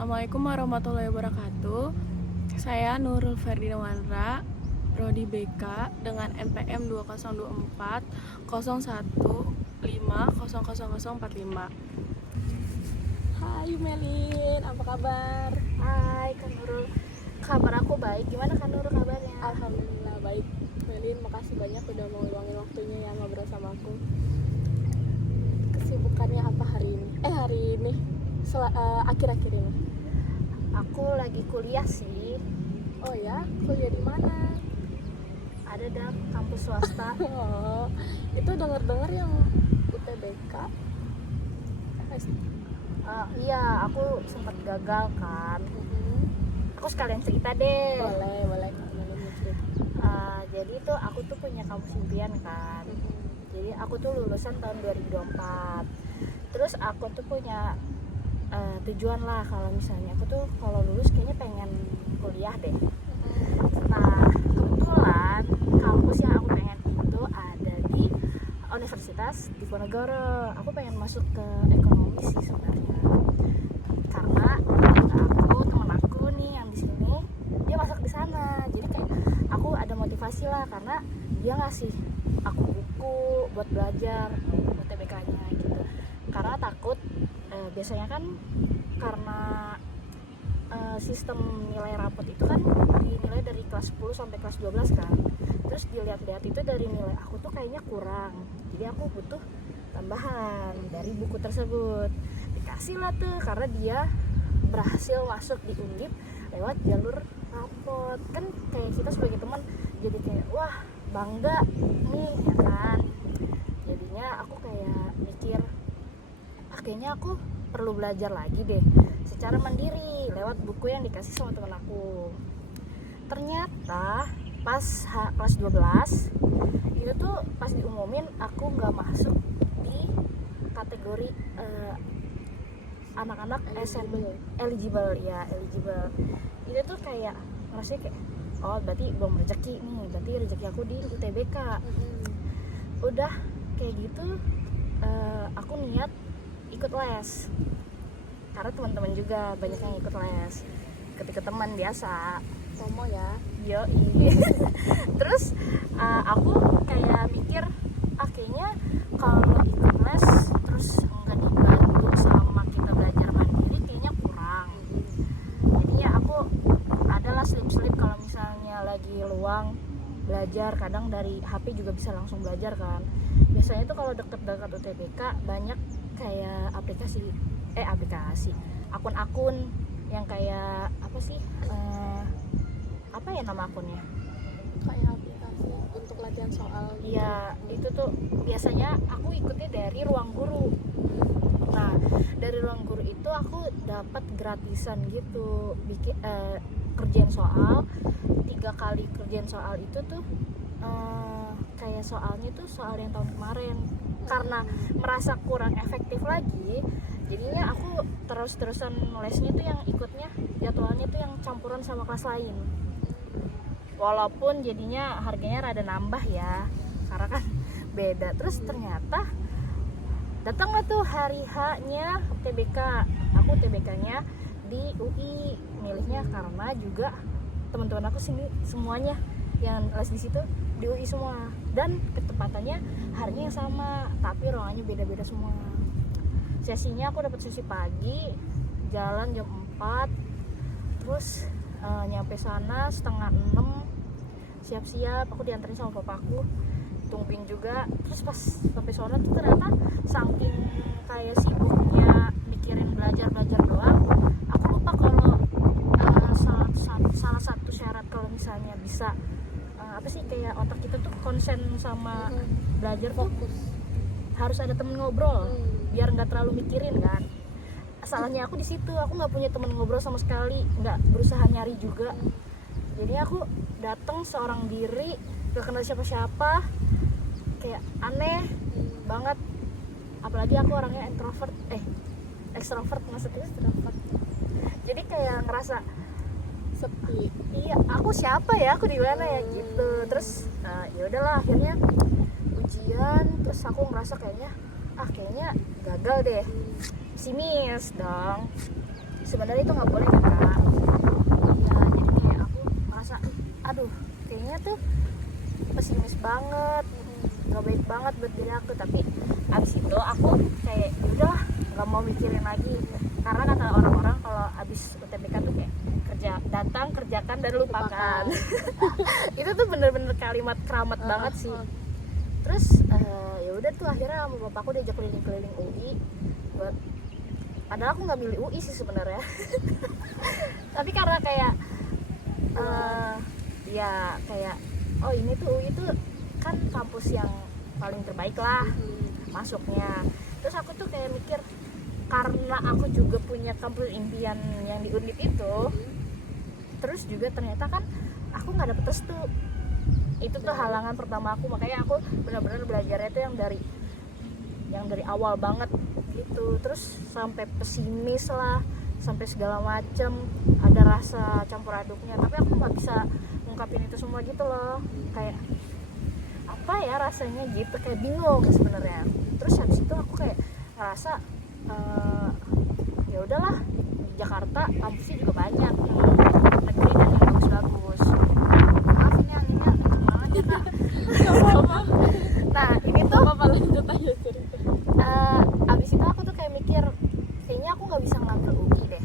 Assalamualaikum warahmatullahi wabarakatuh. Saya Nurul Ferdinandra, Prodi BK dengan NPM 2024 01500045. Hai Melin, apa kabar? Hai Kak Nurul, kabar aku baik. Gimana Kak Nurul kabarnya? Alhamdulillah baik. Melin, makasih banyak udah mau luangin waktunya ya ngobrol sama aku. Kesibukannya apa hari ini? Akhir-akhir ini. Aku lagi kuliah sih. Oh ya, kuliah di mana? Ada dong kampus swasta. Oh, itu dengar-dengar yang UTBK. Iya, aku sempat gagal kan. Mm-hmm. Aku sekalian cerita deh. Boleh Kak Melin cerita. Jadi tuh aku tuh punya kampus impian kan. Jadi aku tuh lulusan tahun 2024. Terus aku tuh punya tujuan lah, kalau misalnya aku tuh kalau lulus kayaknya pengen kuliah deh. Nah kebetulan kampus yang aku pengen itu ada di Universitas Diponegoro. Aku pengen masuk ke ekonomi sih sebenarnya, karena teman aku nih yang di sini dia masuk di sana. Jadi kayak aku ada motivasi lah, karena dia ngasih aku buku buat belajar UTBK-nya gitu. Karena takut biasanya kan karena sistem nilai rapot itu kan dinilai dari kelas 10 sampai kelas 12 kan. Terus dilihat-lihat itu dari nilai aku tuh kayaknya kurang. Jadi aku butuh tambahan dari buku tersebut. Dikasih lah tuh, karena dia berhasil masuk di Undip lewat jalur rapot. Kan kayak kita sebagai teman jadi kayak wah bangga nih ya kan. Jadinya aku kayak mikir kayaknya aku perlu belajar lagi deh secara mandiri lewat buku yang dikasih sama temen aku. Ternyata pas kelas 12 itu tuh pas diumumin aku nggak masuk di kategori anak-anak eligible. Itu tuh kayak ngerasa kayak oh berarti belum rezeki nih, berarti rezeki aku di UTBK. Udah kayak gitu aku niat ikut les, karena teman-teman juga banyak yang ikut les, ikut teman biasa, FOMO ya. yoi. Terus aku kayak mikir kayaknya kalau ikut les terus nggak dibantu sama kita belajar mandiri kayaknya kurang. Jadinya aku adalah slip kalau misalnya lagi luang belajar, kadang dari HP juga bisa langsung belajar kan. Biasanya tuh kalau deket-deket UTBK banyak kayak aplikasi akun-akun yang kayak apa sih apa ya nama akunnya, Kayak aplikasi untuk latihan soal. iya itu tuh biasanya aku ikutnya dari Ruang Guru. Nah dari Ruang Guru itu aku dapat gratisan gitu, bikin kerjaan soal 3 kali. Kerjaan soal itu tuh kayak soalnya tuh soal yang tahun kemarin. Karena merasa kurang efektif lagi, jadinya aku terus-terusan lesnya tuh yang ikutnya jadwalnya tuh yang campuran sama kelas lain. Walaupun jadinya harganya rada nambah ya, karena kan beda. Terus ternyata datanglah tuh hari H-nya UTBK. Aku UTBK-nya di UI, milihnya karena juga teman-teman aku sini semuanya yang les di situ di UI semua, dan ketempatannya harinya yang sama tapi ruangannya beda-beda semua. Sesinya aku dapat sesi pagi, jalan jam 4, terus nyampe sana setengah 6, siap-siap aku diantarin sama papaku, tungguin juga. Terus pas sampai sana tuh ternyata saking kayak sibuknya mikirin belajar doang, aku lupa kalau salah satu syarat kalau misalnya bisa apa sih kayak otak kita tuh konsen sama belajar tuh harus ada temen ngobrol biar nggak terlalu mikirin kan. Salahnya aku di situ, aku nggak punya temen ngobrol sama sekali, nggak berusaha nyari juga. Jadi aku datang seorang diri, gak kenal siapa-siapa, kayak aneh banget. Apalagi aku orangnya extrovert maksudnya extrovert. Jadi kayak ngerasa Sepi. iya aku siapa ya, aku di mana ya gitu. Terus ya udahlah akhirnya ujian, terus aku ngerasa kayaknya gagal deh, pesimis dong. sebenarnya itu nggak boleh kan Kak. Ya jadi kayak aku merasa aduh kayaknya tuh pesimis banget, nggak baik banget buat diri aku. Tapi abis itu aku kayak udahlah nggak mau mikirin lagi, karena kata orang-orang kalau abis UTBK tuh kayak datang kerjakan dan lupakan. Itu tuh bener-bener kalimat keramat banget sih. Terus ya udah tuh akhirnya sama bapakku diajak keliling-keliling UI buat, padahal aku nggak milih UI sih sebenarnya. Tapi karena kayak ya kayak oh ini tuh UI tuh kan kampus yang paling terbaik lah masuknya. Terus aku tuh kayak mikir, karena aku juga punya kampus impian yang di Undip itu, terus juga ternyata kan aku nggak dapet restu. Itu tuh halangan pertama aku, makanya aku benar-benar belajarnya tuh yang dari awal banget gitu. Terus sampai pesimis lah, sampai segala macem, ada rasa campur aduknya. Tapi aku nggak bisa ngungkapin itu semua gitu loh, kayak apa ya rasanya gitu, kayak bingung sebenarnya. Terus habis itu aku kayak ngerasa ya udahlah, di Jakarta kampusnya juga banyak yang negeri dan yang bagus-bagus. Maaf ini anginnya kenceng banget ya Kak. Nah ini tuh apa lanjut aja cerita. abis itu aku tuh kayak mikir kayaknya aku nggak bisa ngambil UI deh,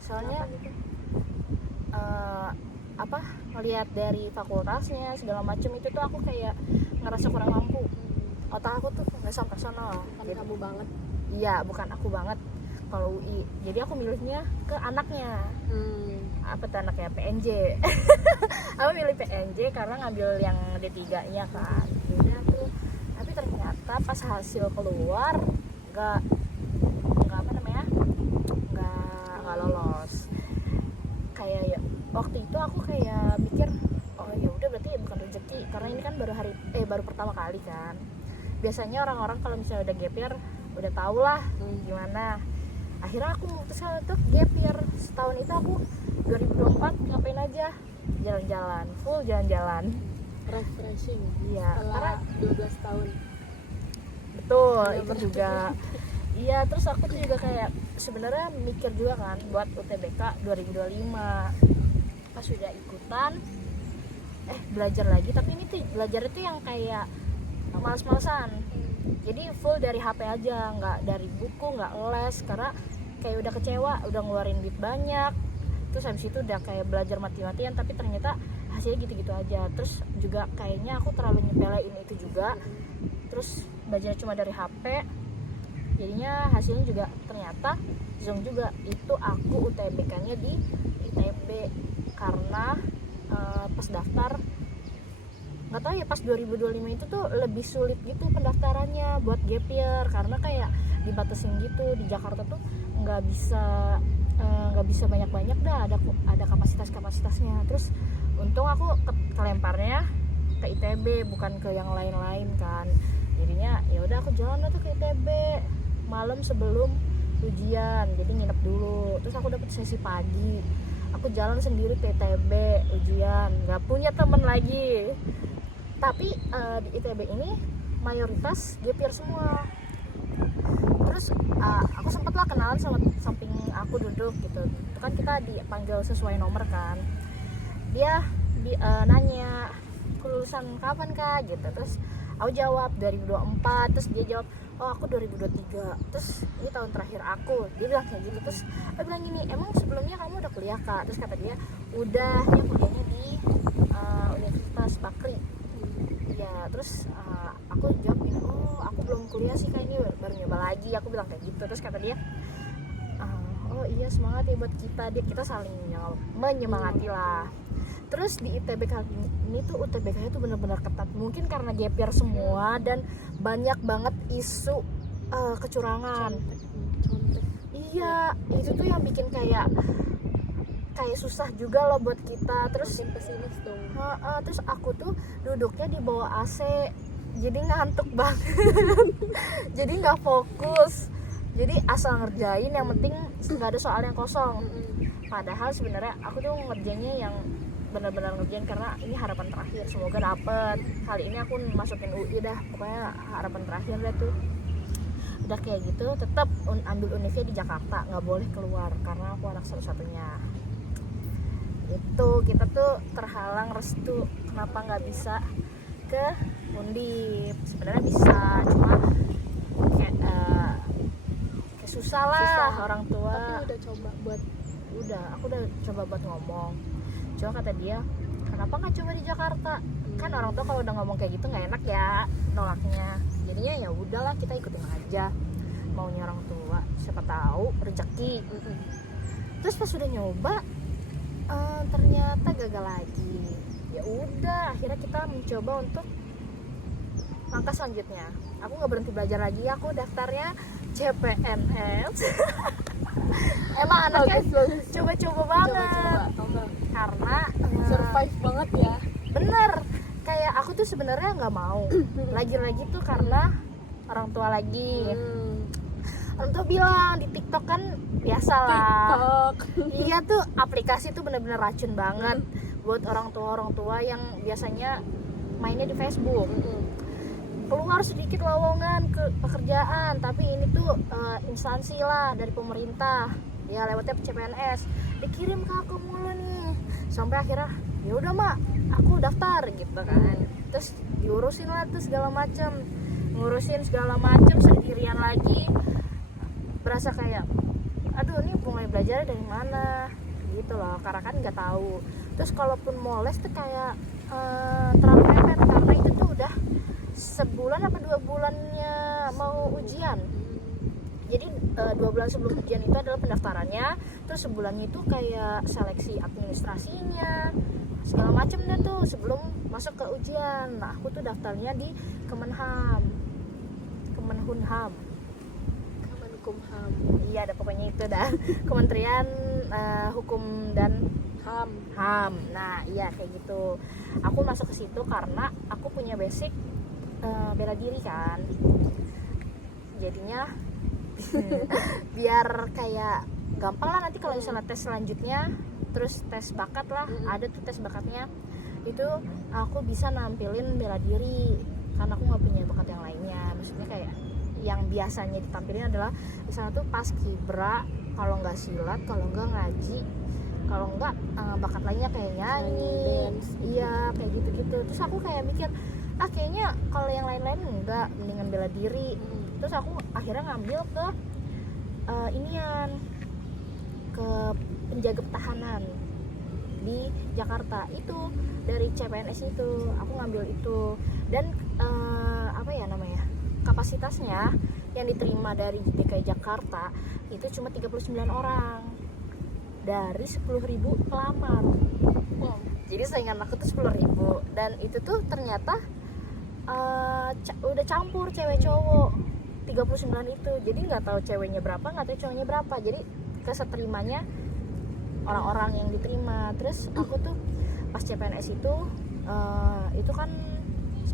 soalnya apa ngelihat dari fakultasnya segala macem itu tuh aku kayak ngerasa kurang mampu. Otak aku tuh nggak sampai sana. Kan kamu banget. Iya, bukan aku banget kalau UI. Jadi aku milihnya ke anaknya. Apa tuh anaknya? PNJ. Aku milih PNJ karena ngambil yang D3-nya kan. Jadi aku, tapi ternyata pas hasil keluar nggak apa namanya? nggak lolos. Kayak ya, waktu itu aku kayak mikir, oh ya udah berarti ya bukan rezeki, karena ini kan baru pertama kali kan. Biasanya orang-orang kalau misalnya udah gap year udah tau lah gimana. Akhirnya aku memutuskan untuk gap year. Setahun itu aku 2024 ngapain aja, jalan-jalan, full jalan-jalan, Refreshing. iya karena Setelah 12 tahun. betul itu juga. Iya, terus aku tuh juga kayak sebenarnya mikir juga kan buat UTBK 2025 pas sudah ikutan belajar lagi. Tapi ini tuh belajar itu yang kayak males-malesan, jadi full dari HP aja, nggak dari buku, nggak les, karena kayak udah kecewa, udah ngeluarin duit banyak. Terus habis itu udah kayak belajar mati-matian, tapi ternyata hasilnya gitu-gitu aja. Terus juga kayaknya aku terlalu nyepelein itu juga, terus belajar cuma dari HP, jadinya hasilnya juga ternyata zonk juga. Itu aku UTBK-nya di ITB karena pas daftar nggak tahu ya, pas 2025 itu tuh lebih sulit gitu pendaftarannya buat gap year, karena kayak dibatasin gitu. Di Jakarta tuh nggak bisa banyak-banyak dah, ada kapasitasnya. Terus untung aku kelemparnya ke ITB, bukan ke yang lain-lain kan. Jadinya ya udah aku jalan tuh ke ITB malam sebelum ujian, jadi nginep dulu. Terus aku dapet sesi pagi, aku jalan sendiri ke ITB ujian, nggak punya temen lagi. Tapi di ITB ini mayoritas gap year semua. Terus aku sempet lah kenalan sama samping aku duduk gitu. Itu kan kita dipanggil sesuai nomor kan. Dia nanya, kelulusan kapan Kak gitu. Terus aku jawab 2024. Terus dia jawab, oh aku 2023. Terus ini tahun terakhir aku. Dia bilang kayak gitu. Terus aku bilang gini, emang sebelumnya kamu udah kuliah Kak? Terus kata dia, udah, dia kuliahnya di Universitas Bakri. Ya terus aku jawab gini, oh aku belum kuliah sih Kak, ini baru nyoba lagi. Aku bilang kayak gitu. Terus kata dia, oh iya semangat ya buat kita saling menyemangati lah. Terus di ITB kali ini tuh UTBK-nya tuh benar-benar ketat, mungkin karena gap year semua dan banyak banget isu kecurangan. Iya, itu tuh yang bikin kayak susah juga loh buat kita. Terus Pesimis dong. terus aku tuh duduknya di bawah AC, jadi ngantuk banget. Jadi nggak fokus, jadi asal ngerjain, yang penting nggak ada soal yang kosong. Padahal sebenarnya aku tuh ngerjainnya yang benar-benar ngerjain karena ini harapan terakhir, semoga dapet. Kali ini aku masukin UI dah, pokoknya harapan terakhir dah tuh. udah kayak gitu tetap ambil univnya di Jakarta, nggak boleh keluar karena aku anak satu-satunya. Itu kita tuh terhalang restu, kenapa nggak bisa ke Undip. Sebenarnya bisa, cuma kayak susah lah orang tua. Tapi udah coba buat Aku udah coba buat ngomong, cuma kata dia kenapa nggak coba di Jakarta. Kan orang tua kalau udah ngomong kayak gitu nggak enak ya nolaknya, jadinya ya udahlah kita ikutin aja maunya orang tua, siapa tahu rezeki. Terus pas sudah nyoba ternyata gagal lagi. Ya udah akhirnya kita mencoba untuk langkah selanjutnya. Aku nggak berhenti belajar lagi, aku daftarnya CPNS. Emang anaknya coba-coba banget karena survive banget ya. bener, kayak aku tuh sebenarnya nggak mau lagi-lagi tuh karena orang tua lagi. Orang tua bilang di TikTok kan biasa lah. Iya tuh aplikasi tuh bener-bener racun banget buat orang tua yang biasanya mainnya di Facebook. Keluar sedikit lowongan ke pekerjaan, tapi ini tuh instansi lah dari pemerintah ya, lewatnya CPNS, dikirim ke aku mulu nih, sampai akhirnya ya udah mak aku daftar gitu kan. Terus diurusin lah tuh segala macem, ngurusin segala macem sendirian lagi, berasa kayak aduh ini mulai belajar dari mana gitu loh, karena kan nggak tahu. Terus kalaupun mau les tuh kayak terlalu mepet karena itu tuh udah sebulan apa 2 bulannya mau ujian. Jadi 2 bulan sebelum ujian itu adalah pendaftarannya, terus sebulannya itu kayak seleksi administrasinya segala macam deh tuh sebelum masuk ke ujian. Nah aku tuh daftarnya di Kemenhunham. Kemenkumham. Iya ada pokoknya itu dah. Kementerian Hukum dan HAM. Nah iya kayak gitu. Aku masuk ke situ karena aku punya basic bela diri kan, jadinya biar kayak gampang lah nanti kalau misalnya tes selanjutnya, terus tes bakat lah, ada tuh tes bakatnya itu aku bisa nampilin bela diri karena aku nggak punya bakat yang lainnya. Maksudnya kayak yang biasanya ditampilin adalah misalnya tuh pas kibra, kalau nggak silat, kalau nggak ngaji, kalau nggak bakat lainnya kayak nyanyi, iya kayak gitu-gitu. Terus aku kayak mikir kayaknya kalau yang lain-lain enggak, mendingan bela diri. Terus aku akhirnya ngambil ke ke penjaga pertahanan di Jakarta itu, dari CPNS itu aku ngambil itu. Dan kapasitasnya yang diterima dari DKI Jakarta itu cuma 39 orang dari 10.000 pelamar. Jadi saingan aku tuh 10.000, dan itu tuh ternyata udah campur cewek cowok 39 itu. Jadi nggak tahu ceweknya berapa, nggak tahu cowoknya berapa. Jadi keseterimanya orang-orang yang diterima. Terus aku tuh pas CPNS itu kan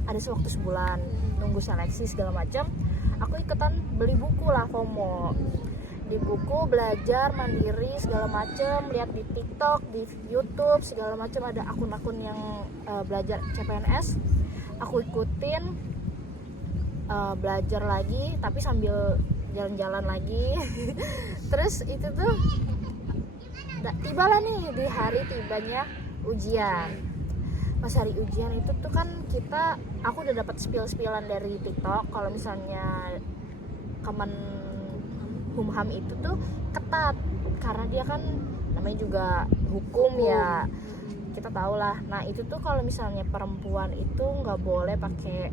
ada sewaktu sebulan nunggu seleksi segala macam. Aku ikutan beli buku lah, FOMO di buku, belajar mandiri segala macam, lihat di TikTok, di YouTube segala macam, ada akun-akun yang belajar CPNS. Aku ikutin, belajar lagi tapi sambil jalan-jalan lagi. Terus itu tuh tibalah nih di hari tibanya ujian. Pas hari ujian itu tuh kan aku udah dapat spill-spillan dari TikTok kalau misalnya Kemenkumham itu tuh ketat karena dia kan namanya juga hukum ya, kita tahu lah. Nah itu tuh kalau misalnya perempuan itu nggak boleh pakai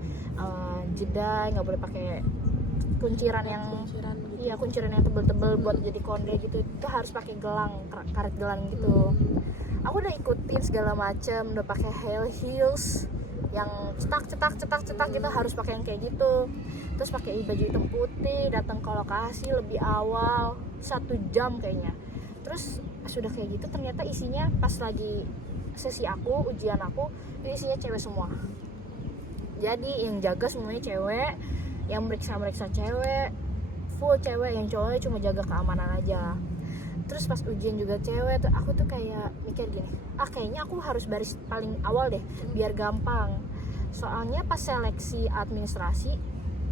jeda, nggak boleh pakai kunciran yang kunciran yang tebel-tebel buat jadi konde gitu. Itu harus pakai gelang, karet gelang gitu. Aku udah ikutin segala macam, udah pakai high heels yang cetak gitu, harus pakai yang kayak gitu. Terus pakai baju hitam putih, datang ke lokasi lebih awal 1 jam kayaknya. Terus sudah kayak gitu ternyata isinya pas lagi sesi ujian aku itu isinya cewek semua. Jadi yang jaga semuanya cewek, yang meriksa cewek, full cewek, yang cowoknya cuma jaga keamanan aja. Terus pas ujian juga cewek tuh, aku tuh kayak mikir gini, kayaknya aku harus baris paling awal deh biar gampang. Soalnya pas seleksi administrasi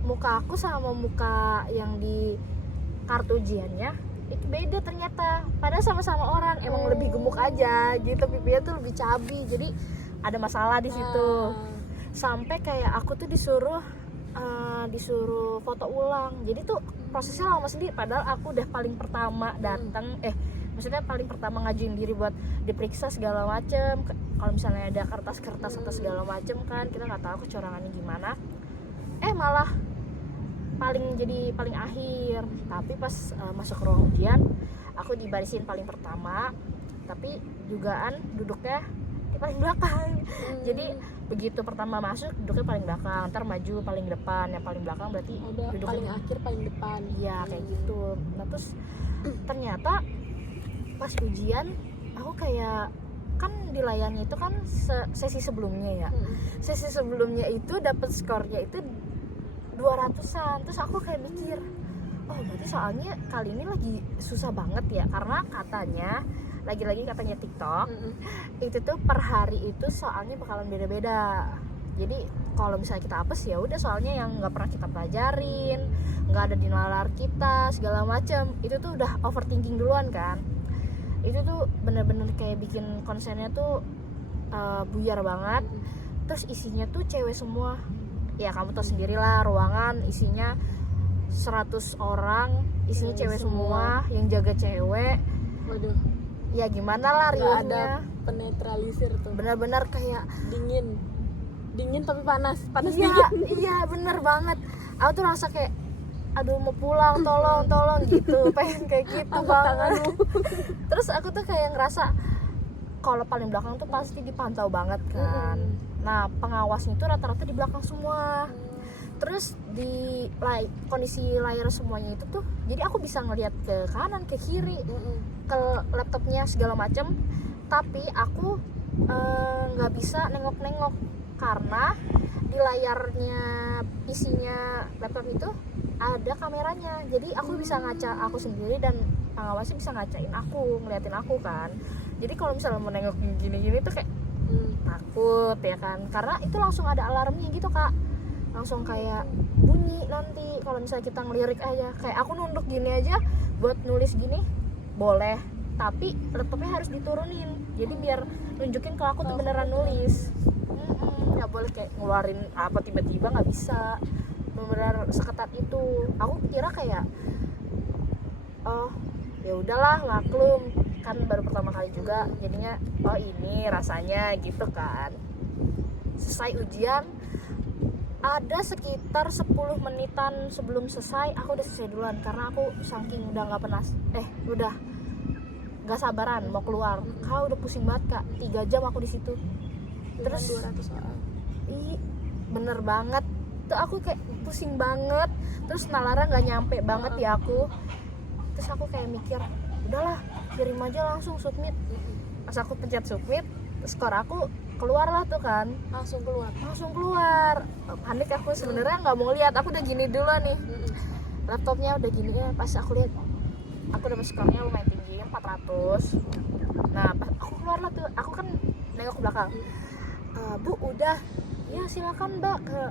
muka aku sama muka yang di kartu ujiannya itu beda ternyata, padahal sama-sama orang, emang lebih gemuk aja gitu, pipinya tuh lebih cabi, jadi ada masalah di situ. Sampai kayak aku tuh disuruh foto ulang, jadi tuh prosesnya lama sendiri, padahal aku udah paling pertama datang, maksudnya paling pertama ngajuin diri buat diperiksa segala macem. Kalau misalnya ada kertas-kertas atau segala macem kan kita nggak tahu kecurangannya gimana, malah jadi paling akhir. Tapi pas masuk ruang ujian aku dibarisin paling pertama, tapi jugaan duduknya di paling belakang. Jadi begitu pertama masuk duduknya paling belakang, ntar maju paling depan, yang paling belakang berarti udah duduknya paling akhir paling depan. Iya kayak gitu. Nah terus ternyata pas ujian aku kayak, kan dilayani itu kan sesi sebelumnya ya, sesi sebelumnya itu dapat skornya itu 200-an. Terus aku kayak mikir, oh berarti soalnya kali ini lagi susah banget ya, karena katanya lagi-lagi katanya TikTok itu tuh per hari itu soalnya bakalan beda-beda. Jadi kalau misalnya kita apes ya udah soalnya yang nggak pernah kita pelajarin, nggak ada di nalar kita segala macam, itu tuh udah overthinking duluan kan. Itu tuh bener-bener kayak bikin konsennya tuh buyar banget. Terus isinya tuh cewek semua, ya kamu tahu sendirilah, ruangan isinya 100 orang, isinya cewek semua, yang jaga cewek. Waduh, Ya gimana lah nggak ada riuhnya, penetralisir tuh. bener-bener kayak dingin tapi panas iya, dingin. iya bener banget. Aku tuh rasa kayak aduh mau pulang, tolong gitu, pengen kayak gitu Angkat banget. tanganmu. Terus aku tuh kayak ngerasa kalau paling belakang tuh pasti dipantau banget kan. Nah pengawasnya tuh rata-rata di belakang semua. Terus di kondisi layar semuanya itu tuh, jadi aku bisa ngelihat ke kanan ke kiri, ke laptopnya segala macam, tapi aku nggak bisa nengok-nengok karena di layarnya PC-nya laptop itu ada kameranya. Jadi aku bisa ngaca aku sendiri dan pengawasnya bisa ngacain aku, ngeliatin aku kan. Jadi kalau misalnya mau nengok gini-gini tuh kayak takut ya kan, karena itu langsung ada alarmnya gitu Kak, langsung kayak bunyi nanti kalau misalnya kita ngelirik aja. Kayak aku nunduk gini aja buat nulis gini boleh, tapi laptopnya harus diturunin, jadi biar nunjukin kalau aku tuh beneran nulis. Nggak boleh kayak ngeluarin apa tiba-tiba, nggak bisa, bener-bener seketat itu. Aku kira kayak oh ya udahlah maklum kan baru pertama kali juga, jadinya oh ini rasanya gitu kan. Selesai ujian ada sekitar 10 menitan sebelum selesai aku udah selesai duluan, karena aku saking udah nggak pernah udah nggak sabaran mau keluar. Kak udah pusing banget Kak, 3 jam aku di situ. Terus 200 orang. Bener banget tuh, aku kayak pusing banget. Terus nalarnya nggak nyampe banget di aku. Terus aku kayak mikir udahlah kirim aja langsung submit. Pas aku pencet submit, skor aku keluar lah tuh kan, langsung keluar. Panik aku sebenarnya, nggak mau lihat, aku udah gini dulu nih, laptopnya udah gini ya. Pas aku lihat aku dapat skornya lumayan tinggi, 400. Nah pas aku keluar lah tuh, aku kan nengok ke belakang. Bu udah ya silakan Mbak ke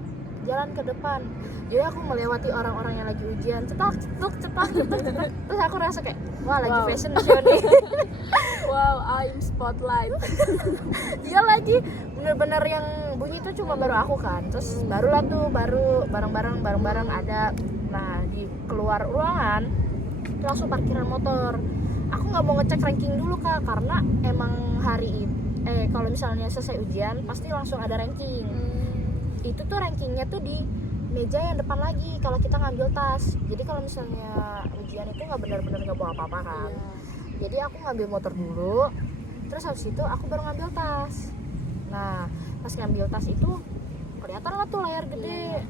jalan ke depan. Jadi aku melewati orang-orang yang lagi ujian, cetak. Terus aku rasa kayak wah lagi fashion show nih. Wow, I'm spotlight. Dia lagi bener-bener yang bunyi itu cuma baru aku kan. Terus barulah tuh bareng-bareng ada. Nah di keluar ruangan langsung parkiran motor. Aku nggak mau ngecek ranking dulu Kak, karena emang hari kalau misalnya selesai ujian pasti langsung ada ranking. Itu tuh rankingnya tuh di meja yang depan lagi kalau kita ngambil tas. Jadi kalau misalnya ujian itu nggak benar-benar nggak bawa apa-apa kan. Jadi aku ngambil motor dulu, terus habis itu aku baru ngambil tas. Nah pas ngambil tas itu kelihatan lah tuh layar gede,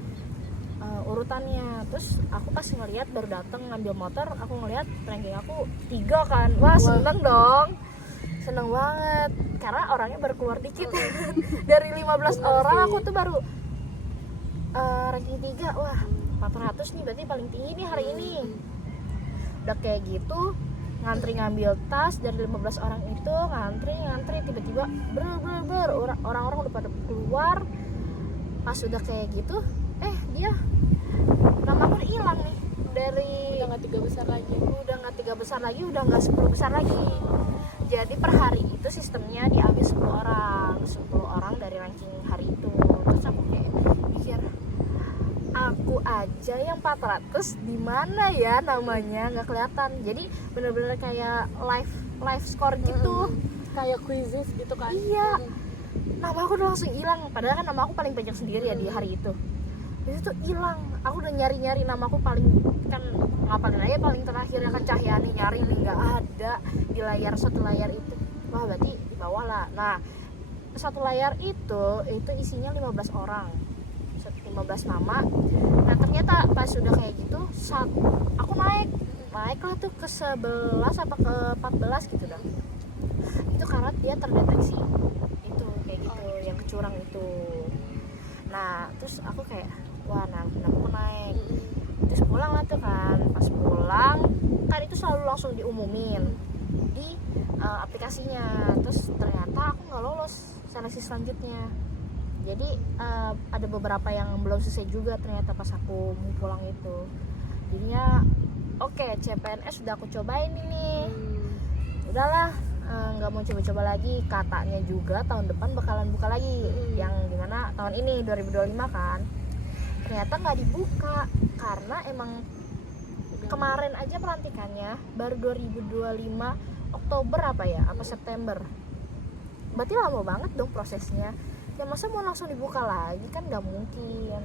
urutannya. Terus aku pas ngeliat baru datang ngambil motor, aku ngeliat ranking aku 3 kan. Wah seneng dong, seneng banget karena orangnya baru keluar dikit. Dari 15 orang aku tuh baru ranking 3. Wah 400 nih, berarti paling tinggi nih hari ini. Udah kayak gitu ngantri ngambil tas, dari 15 orang itu ngantri tiba-tiba orang-orang udah pada keluar. Pas udah kayak gitu dia namaku udah hilang nih dari Udah nggak 3 besar lagi. udah nggak 3 besar lagi, udah nggak 10 besar lagi. Jadi per hari itu sistemnya diambil 10 orang dari ranking hari itu. Terus aku kayak mikir, aku aja yang 400 di mana ya namanya, nggak kelihatan. Jadi bener-bener kayak live score gitu. Kayak quizzes gitu kan. Iya, nama aku udah langsung hilang. Padahal kan nama aku paling banyak sendiri ya di hari itu. Itu tuh hilang. Aku udah nyari nama aku paling, kan ngapalin aja paling terakhir ya kan, Cahyani, nyari nih nggak ada di satu layar itu. Wah berarti di bawah lah. Nah satu layar itu isinya 15 orang, 15 nama. Nah ternyata pas sudah kayak gitu, aku naik lah tuh ke 11 apa ke 14 gitu dah. Itu karena dia terdeteksi itu kayak gitu, yang kecurang itu. Nah terus aku kayak wah namaku naik. Terus pulang lah tuh kan, pas pulang kan itu selalu langsung diumumin di aplikasinya. Terus ternyata aku nggak lolos seleksi selanjutnya. Jadi ada beberapa yang belum selesai juga ternyata pas aku mau pulang itu. Jadinya oke, CPNS sudah aku cobain ini. Udahlah, nggak mau coba-coba lagi. Katanya juga tahun depan bakalan buka lagi, yang dimana tahun ini 2025 kan. Ternyata nggak dibuka karena emang kemarin aja pelantikannya baru 2025 Oktober apa ya, apa September. Berarti lama banget dong prosesnya. Ya masa mau langsung dibuka lagi, kan nggak mungkin.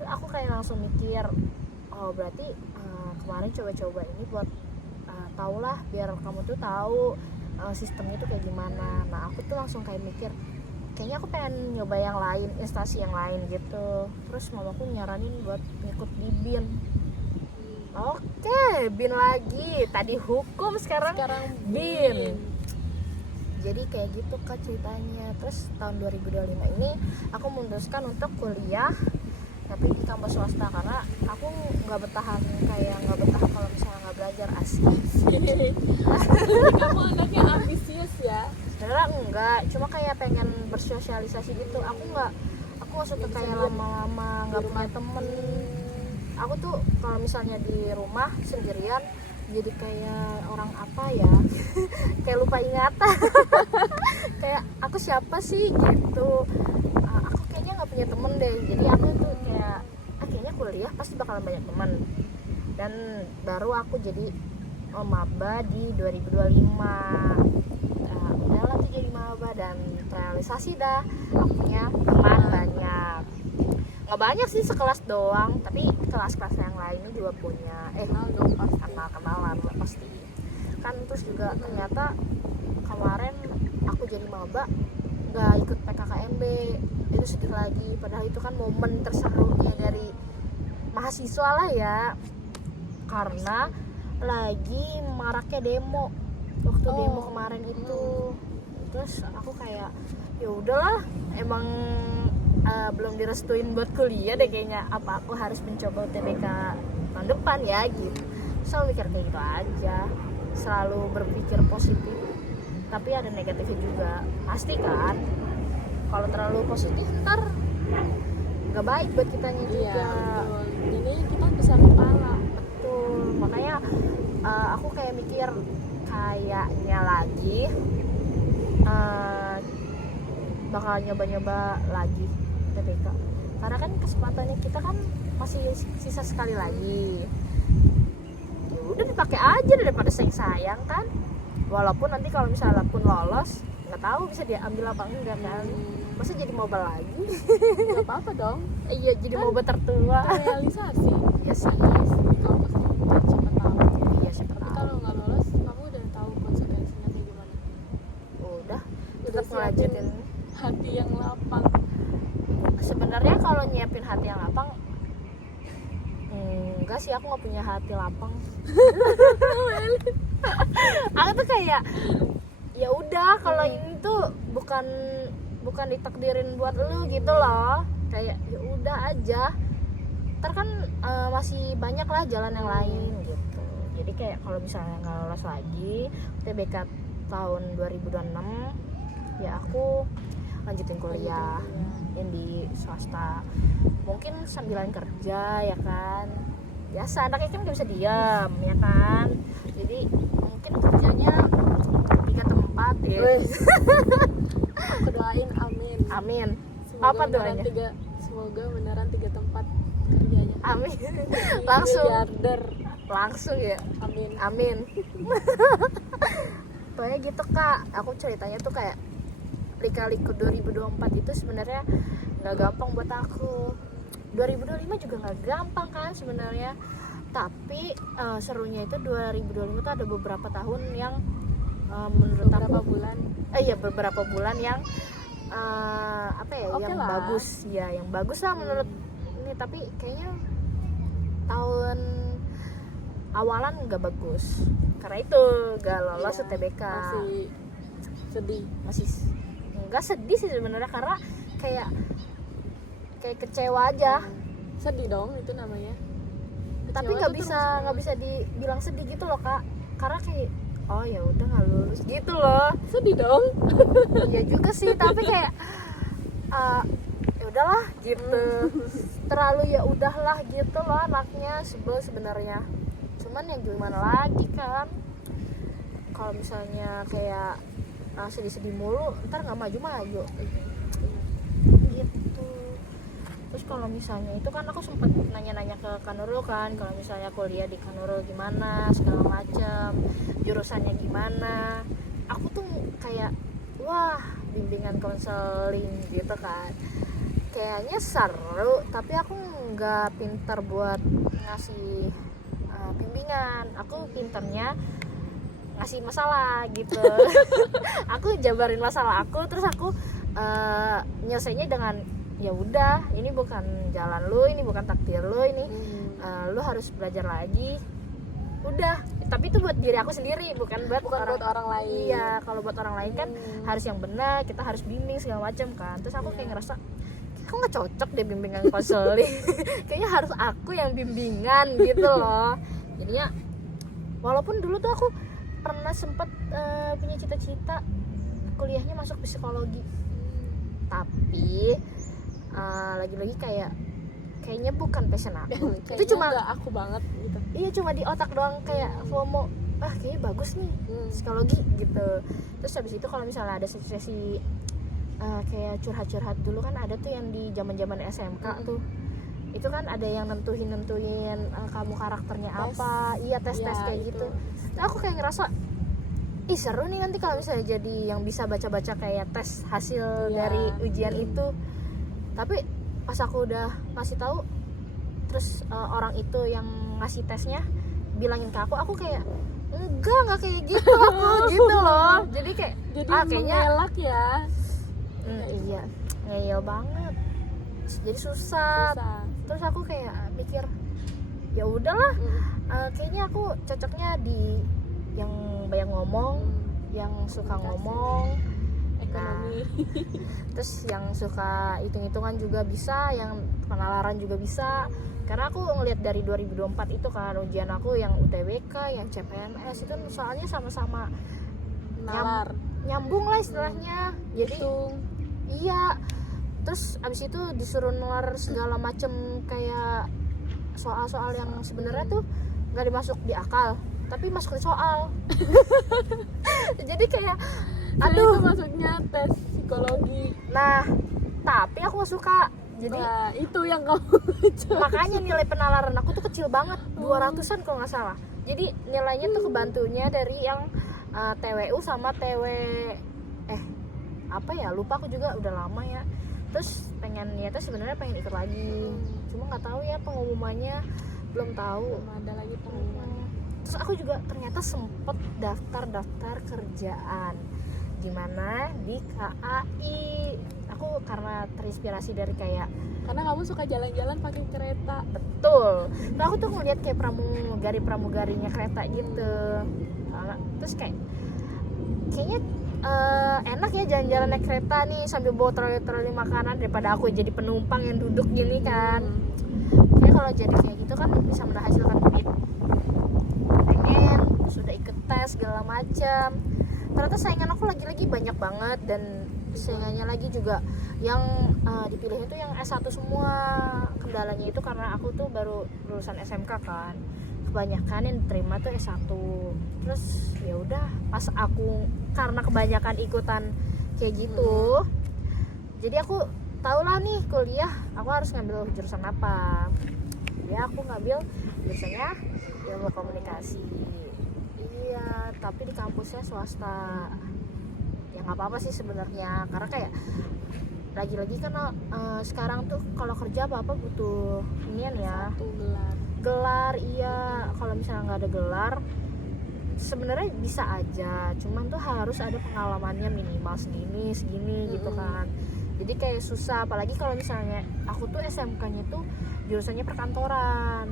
Terus aku kayak langsung mikir, oh berarti kemarin coba-coba ini buat tau lah, biar kamu tuh tahu sistemnya tuh kayak gimana. Nah aku tuh langsung kayak mikir, kayaknya aku pengen nyoba yang lain, instansi yang lain gitu. Terus mamaku nyaranin buat ngikut di BIN. Oke, BIN lagi. Tadi hukum, sekarang BIN. Jadi kayak gitu Kak ceritanya. Terus tahun 2025 ini aku memutuskan untuk kuliah tapi di kampus swasta karena aku nggak betah kalau misalnya nggak belajar, asik. Kamu anaknya ambisius ya. Sebenarnya enggak, cuma kayak pengen bersosialisasi gitu. Aku nggak suka kayak lama-lama nggak punya temen. Aku tuh kalau misalnya di rumah sendirian jadi kayak orang apa ya, kayak lupa ingatan. Kayak aku siapa sih gitu. Aku kayaknya nggak punya temen deh. Jadi aku tuh kayak kayaknya kuliah pasti bakalan banyak teman. Dan baru aku jadi maba di 2025. Udahlah tuh jadi maba dan terrealisasi dah, aku punya teman banyak. Nggak banyak sih, sekelas doang, tapi kelas-kelas yang lainnya juga punya. Kenal-kenalan pasti kan. Terus juga ternyata kemarin aku jadi maba nggak ikut PKKMB, itu sedih lagi. Padahal itu kan momen terserunya dari mahasiswa lah ya, karena lagi maraknya demo waktu demo kemarin itu. Terus aku kayak ya udahlah, emang belum direstuin buat kuliah deh kayaknya, apa aku harus mencoba UTBK tahun depan ya gitu. Selalu mikir kayak gitu aja, selalu berpikir positif, tapi ada negatifnya juga pasti kan. Kalau terlalu positif ntar nggak baik buat kitanya juga. Iya, betul. Jadi kita besar kepala. Betul, makanya aku kayak mikir kayaknya lagi bakal nyoba-nyoba lagi UTBK, karena kan kesempatannya kita kan masih sisa sekali lagi. Ya udah dipakai aja daripada sayang kan. Walaupun nanti kalau misalnya pun lolos, nggak tahu bisa diambil apa enggak kan. Masa jadi maba lagi? Gak apa-apa dong. Iya, jadi maba tertua. Realisasi. Iya sih. Di kampus siapa tahu. Iya, siapa Tapi tahu. kalau nggak lolos, kamu udah tahu konsekuensinya kayak gimana. Udah, Udah tetap siapin ngelanjutin. hati yang lapang. Sebenarnya kalau nyiapin hati yang lapang, enggak sih, aku nggak punya hati lapang. Aku tuh kayak ya udah, kalau ini tuh bukan ditakdirin buat lu gitu loh. Kayak ya udah aja, ntar kan masih banyak lah jalan yang lain gitu. Jadi kayak kalau misalnya nggak lolos lagi UTBK tahun 2026, ya aku lanjutin kuliah yang di swasta, mungkin sambilan kerja ya kan. biasa anaknya kan nggak bisa diam ya kan, jadi mungkin kerjanya 3 tempat ya. Aku doain amin. Amin. Semoga Apa beneran doanya? Semoga beneran 3 tempat kerjanya. Amin. Langsung Miliarder. langsung ya. Amin. Amin. Pokoknya gitu Kak, aku ceritanya tuh kayak lika-liku 2024 itu sebenarnya nggak gampang buat aku. 2025 juga nggak gampang kan sebenarnya, tapi serunya itu 2025 tuh ada beberapa tahun yang menurut Beberapa aku bulan. beberapa bulan yang Oke yang lah. bagus ya, yang bagus lah menurut ini, tapi kayaknya tahun awalan nggak bagus karena itu nggak lolos Iya, UTBK. Masih sedih. Masih nggak sedih sih sebenarnya, karena kayak kecewa aja, Sedih dong itu namanya. tapi Kecewa nggak tuh bisa terus- nggak bisa dibilang sedih gitu loh Kak, karena kayak oh ya udah nggak lulus gitu loh. sedih dong. Iya juga sih, tapi kayak ya udahlah gitu, terlalu ya udahlah gitu loh anaknya, sebel sebenarnya. Cuman yang gimana lagi kan, kalau misalnya kayak sedih-sedih mulu ntar nggak maju-maju gitu. Terus kalau misalnya itu kan aku sempat nanya-nanya ke Kanurul kan, kalau misalnya kuliah di Kanurul gimana segala macam, jurusannya gimana. Aku tuh kayak wah, bimbingan konseling gitu kan, kayaknya seru, tapi aku nggak pintar buat ngasih bimbingan. Aku pinternya ngasih masalah gitu. Aku jabarin masalah aku, terus aku nyelesainnya dengan ya udah, ini bukan jalan lu, ini bukan takdir lu, ini lu harus belajar lagi. Udah, tapi itu buat diri aku sendiri, bukan buat Buat orang lain. Iya, kalau buat orang lain kan harus yang benar, kita harus bimbing segala macam kan. Terus aku kayak ngerasa aku nggak cocok deh bimbingan konseling. Kayaknya harus aku yang bimbingan gitu loh. Jadinya walaupun dulu tuh aku pernah sempet punya cita-cita kuliahnya masuk psikologi, tapi lagi-lagi kayaknya bukan passion aku. Itu Kayaknya cuma nggak aku banget gitu. iya, cuma di otak doang kayak FOMO, kayaknya bagus nih psikologi gitu. Terus habis itu kalau misalnya ada sesi kayak curhat-curhat dulu kan ada tuh yang di zaman-zaman SMK tuh, itu kan ada yang nentuin kamu karakternya Tes. apa, iya tes Ya, kayak itu. gitu. Nah, aku kayak ngerasa ih seru nih nanti kalau misalnya jadi yang bisa baca-baca kayak tes hasil Iya. dari ujian itu. Tapi pas aku udah ngasih tahu, terus orang itu yang ngasih tesnya bilangin ke aku kayak enggak kayak gitu aku gitu loh. Jadi kayak Jadi kayaknya mengelak ya. iya ngeyel banget, jadi susah. Susah. Terus aku kayak mikir ya udahlah, kayaknya aku cocoknya di yang banyak ngomong, yang suka ngomong, Ekonomi. terus yang suka hitung-hitungan juga bisa, yang penalaran juga bisa. Karena aku ngelihat dari 2024 itu kan ujian aku yang UTBK, yang CPNS itu soalnya sama-sama Nalar. nyambung lah istilahnya. Jadi Hitung. iya, terus abis itu disuruh nalar segala macem kayak soal-soal yang sebenarnya tuh nggak dimasuk di akal, tapi masuk di soal. Jadi kayak Jadi aduh. itu maksudnya tes psikologi. Nah, tapi aku gak suka. Jadi Nah, itu yang kamu makanya nilai penalaran aku tuh kecil banget, 200-an kalau nggak salah. Jadi nilainya tuh kebantunya dari yang TWU sama apa ya, lupa aku juga, udah lama ya. Terus niatnya sebenarnya pengen ikut lagi, cuma nggak tahu ya pengumumannya, belum tahu. belum ada lagi pengumuman. Terus aku juga ternyata sempet daftar kerjaan dimana di KAI. Aku karena terinspirasi dari kayak Karena kamu suka jalan-jalan pakai kereta. betul. Nah, aku tuh ngeliat kayak pramugarinya kereta gitu. Terus kayaknya enak ya jalan-jalan naik kereta nih sambil bawa troli makanan daripada aku jadi penumpang yang duduk gini kan. Kayak kalau jadi kayak gitu kan bisa menghasilkan duit. Pengen sudah ikut tes segala macam. Ternyata saingan aku lagi-lagi banyak banget, dan saingannya lagi juga yang dipilih itu yang S1 semua. Kendalanya itu karena aku tuh baru lulusan SMK kan, kebanyakan yang diterima tuh S1. Terus ya udah pas aku karena kebanyakan ikutan kayak gitu, jadi aku tau lah nih kuliah aku harus ngambil jurusan apa. Ya aku ngambil jurusannya ilmu komunikasi. Iya, tapi di kampusnya swasta. Ya nggak apa-apa sih sebenarnya, karena kayak lagi-lagi kan sekarang tuh kalau kerja apa butuh inian ya, Satu gelar. iya. Kalau misalnya nggak ada gelar sebenarnya bisa aja, cuman tuh harus ada pengalamannya minimal segini gitu kan. Jadi kayak susah, apalagi kalau misalnya aku tuh SMK-nya tuh jurusannya perkantoran.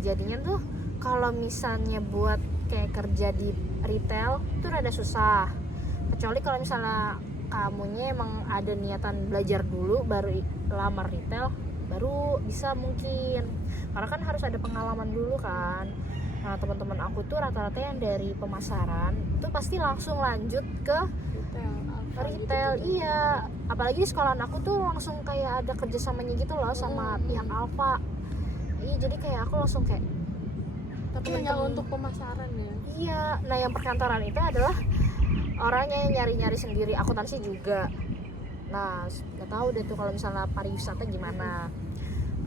Jadinya tuh kalau misalnya buat kayak kerja di retail tuh rada susah. Kecuali kalau misalnya kamunya emang ada niatan belajar dulu baru lamar retail, baru bisa mungkin. Karena kan harus ada pengalaman dulu kan. Nah, teman-teman aku tuh rata-rata yang dari pemasaran tuh pasti langsung lanjut ke retail. Iya, apalagi di sekolahan aku tuh langsung kayak ada kerjasamanya gitu loh sama pihak Alfa. Iya, jadi kayak aku langsung kayak, Tapi hanya untuk pemasaran ya. iya. Nah, yang perkantoran itu adalah orangnya yang nyari-nyari sendiri, akuntansi juga. Nah, nggak tahu deh tuh kalau misalnya pariwisata gimana.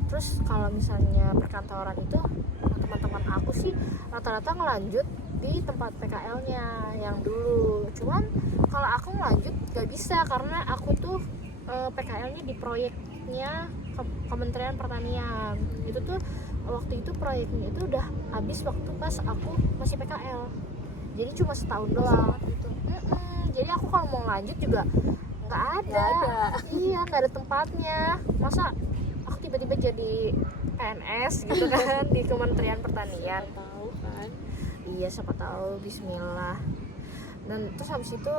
Terus kalau misalnya perkantoran itu teman-teman aku sih rata-rata ngelanjut di tempat PKL-nya yang dulu. Cuman kalau aku ngelanjut gak bisa karena aku tuh PKL-nya di proyeknya Kementerian Pertanian. Itu tuh waktu itu proyeknya itu udah habis waktu pas aku masih PKL. Jadi cuma setahun doang. Jadi aku kalau mau lanjut juga nggak ada. Iya, nggak ada tempatnya. Masa aku tiba-tiba jadi PNS gitu kan di Kementerian Pertanian. Tahu kan. Iya, siapa tahu, bismillah. Dan terus habis itu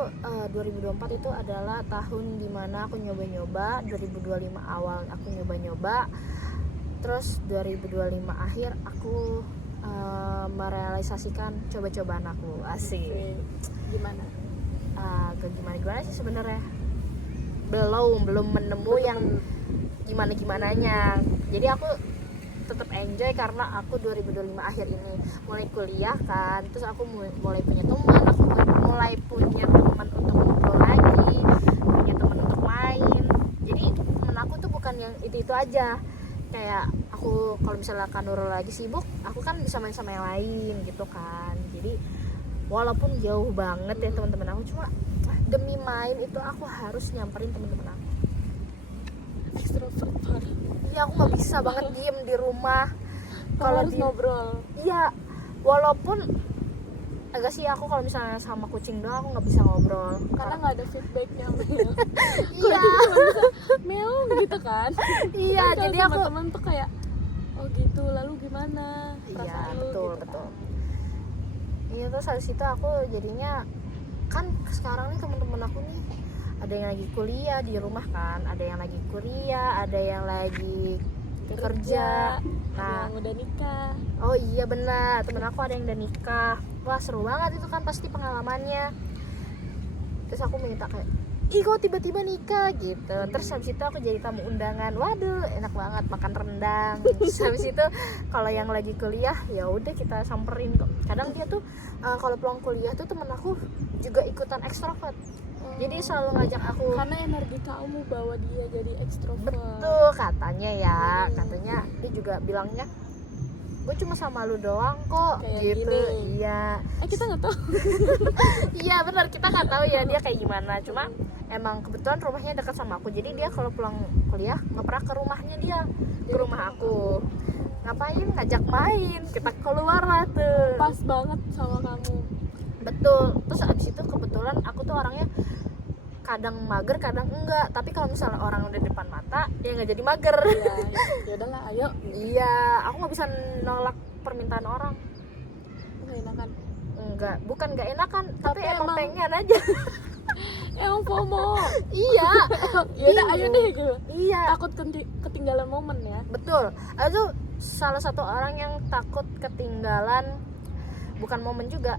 2024 itu adalah tahun dimana aku nyoba-nyoba. 2025 awal aku nyoba-nyoba, terus 2025 akhir aku merealisasikan coba-cobaan aku. Asik. Gimana? Gak gimana sih sebenarnya, belum menemu yang gimana-gimananya. Jadi aku tetap enjoy karena aku 2025 akhir ini mulai kuliah kan, terus aku mulai punya teman, aku mulai punya teman untuk ngobrol lagi, punya teman untuk main. Jadi temen aku tuh bukan yang itu aja, kayak aku kalau misalnya Kanurul lagi sibuk, aku kan bisa main sama yang lain gitu kan. Jadi walaupun jauh banget ya teman-teman aku, cuma demi main itu aku harus nyamperin teman-teman aku. Extrovert parah. Iya, aku nggak bisa banget diem di rumah. Kalau harus ngobrol. Iya, walaupun agak sih aku kalau misalnya sama kucing doang aku nggak bisa ngobrol Karena nggak ada feedbacknya. Mel. iya Meow gitu kan. iya Kan jadi kalau aku teman tuh kayak oh gitu, lalu gimana iya perasaan lu betul gitu betul kan. iya. Terus habis itu aku jadinya kan sekarang nih teman-teman aku nih ada yang lagi kuliah di rumah kan, ada yang lagi kuliah, ada yang lagi kerja. Nah, yang udah nikah. oh iya benar, temen aku ada yang udah nikah. Wah seru banget itu kan pasti pengalamannya. Terus aku minta kayak, ih kok tiba-tiba nikah gitu. Terus habis itu aku jadi tamu undangan. Waduh enak banget makan rendang. Terus habis itu kalau yang lagi kuliah ya udah kita samperin kok. Kadang dia tuh kalau pulang kuliah tuh temen aku juga ikutan ekstrovert. Jadi selalu ngajak aku. Karena energi kamu bawa dia jadi ekstrovert. Betul katanya ya, katanya dia juga bilangnya gue cuma sama lu doang kok Kayak gitu gini. iya. Kita nggak tahu. Iya benar, kita nggak tahu ya dia kayak gimana. Cuma emang kebetulan rumahnya dekat sama aku, jadi dia kalau pulang kuliah nggak pernah ke rumahnya dia, ke rumah aku. Ngapain ngajak main, kita keluar lah tuh. Pas banget sama kamu. Betul. Terus abis itu kebetulan aku tuh orangnya kadang mager kadang enggak, tapi kalau misalnya orang udah depan mata ya nggak jadi mager. Iya, ya udahlah, ayo. Iya, aku nggak bisa nolak permintaan orang. Nggak enakan. Enggak, bukan nggak enakan, tapi emang emang- pengen aja. Emang FOMO. Iya, Ya udah, ayo deh gitu. iya, Takut ketinggalan momen ya. betul. Itu salah satu orang yang takut ketinggalan, bukan momen juga,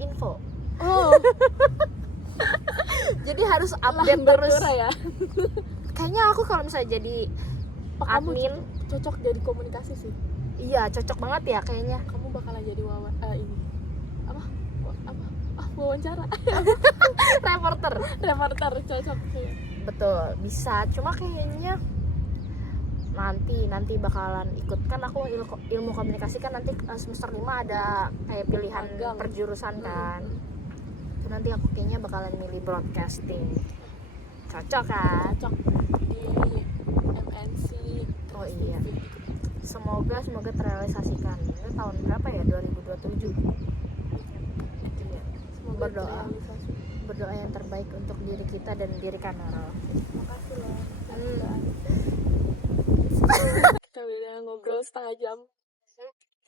info. Oh, Jadi harus update terus. Berkurang ya. Kayaknya aku kalau misalnya jadi Kamu admin, cocok jadi komunikasi sih. iya cocok banget ya kayaknya. Kamu bakalan jadi ini apa wawancara Reporter. reporter cocok sih. Betul, bisa. Cuma kayaknya nanti bakalan ikut, kan aku ilmu komunikasi kan nanti semester 5 ada kayak pilihan Magang. perjurusan kan. Itu nanti aku kayaknya bakalan milih broadcasting. Cocok kan? Cocok di MNC. Oh iya. Semoga terrealisasikan. Ini tahun berapa ya? 2027. Iya. Semoga Berdoa. terrealisasi. Berdoa yang terbaik untuk diri kita dan diri Kanara. Makasih loh. Kita udah ngobrol setengah jam.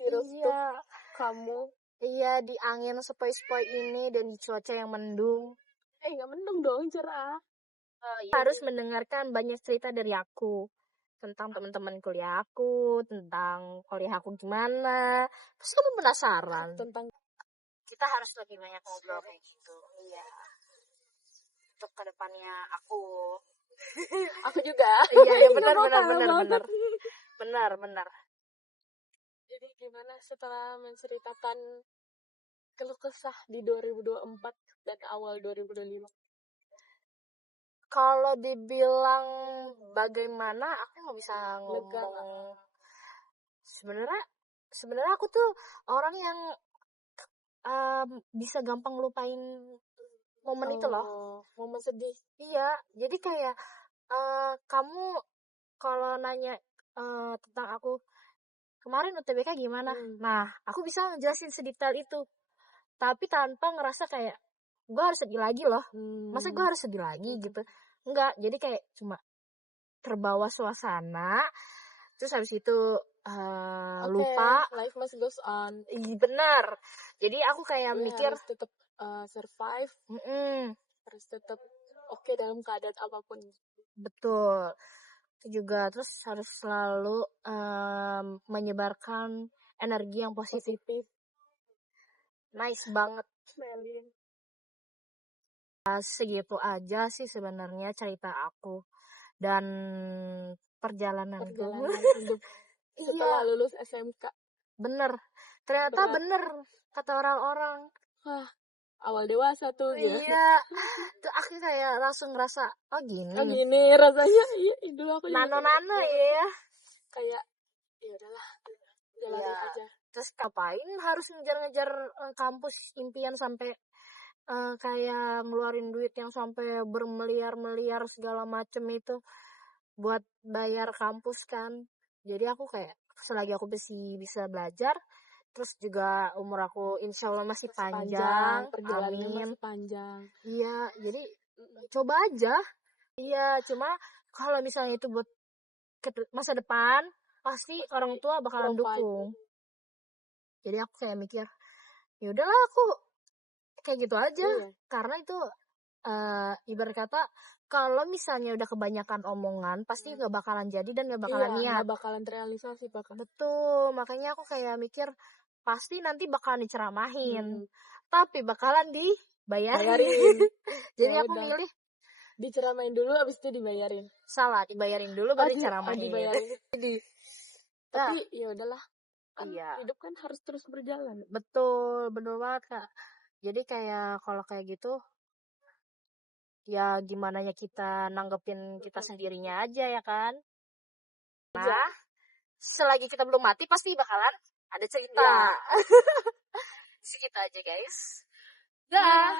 Terus Iya. kamu Iya, di angin sepoi-sepoi ini dan di cuaca yang mendung. nggak mendung dong, cerah. Harus mendengarkan banyak cerita dari aku tentang teman-teman kuliah aku, tentang kuliah aku gimana. Terus kamu penasaran? Tentang Kita harus lebih banyak ngobrol kayak gitu. Iya. Untuk kedepannya aku. aku juga. Iya, Nggak mau kalah banget. benar. Jadi gimana setelah menceritakan keluh kesah di 2024 dan awal 2025? Kalau dibilang bagaimana, aku nggak bisa Lega ngomong. Sebenarnya aku tuh orang yang bisa gampang lupain momen itu loh. Momen sedih. Iya, jadi kayak kamu kalau nanya tentang aku kemarin UTBK gimana, nah aku bisa ngejelasin sedetail itu, tapi tanpa ngerasa kayak gue harus sedih lagi loh. Masa gue harus sedih lagi gitu? Enggak, jadi kayak cuma terbawa suasana, terus habis itu lupa. Life must goes on. Iya benar. Jadi aku kayak Gue mikir harus tetap survive, harus tetap oke dalam keadaan apapun. betul. Itu juga terus harus selalu menyebarkan energi yang positif. Nice banget. Melin. Segitu aja sih sebenarnya cerita aku dan perjalananku. Perjalanan hidup setelah Iya, lulus SMK. bener. Ternyata Berat. bener kata orang-orang. Awal dewasa tuh gitu. Iya. Tuh aku kayak langsung ngerasa gini. Gini rasanya. Iya, dulu aku juga Nano-nano ya. kayak ya udahlah, jalanin Iya. aja. Terus ngapain harus ngejar-ngejar kampus impian sampai kayak ngeluarin duit yang sampai bermiliar-miliar segala macem itu buat bayar kampus kan. Jadi aku kayak selagi aku bisa belajar, terus juga umur aku insya Allah masih panjang, perjalanannya amin. masih panjang. Iya, jadi coba aja. Iya, cuma kalau misalnya itu buat masa depan, pasti orang tua bakalan dukung. Jadi aku kayak mikir, ya udahlah aku kayak gitu aja. Karena itu ibarat kata kalau misalnya udah kebanyakan omongan pasti nggak bakalan jadi dan nggak bakalan niat. Nggak bakalan terrealisasi bahkan. Betul, makanya aku kayak mikir pasti nanti bakalan diceramahin, tapi bakalan dibayarin. Jadi aku milih diceramain dulu abis itu dibayarin. Salah, dibayarin dulu baru diceramahin. Dibayarin. Tapi ya udahlah. Kan hidup kan harus terus berjalan. Betul, bener banget Kak. Jadi kayak kalau kayak gitu ya gimana ya kita nanggepin kita sendirinya aja ya kan. Nah, selagi kita belum mati pasti bakalan ada cerita. Segitu aja guys. Dah.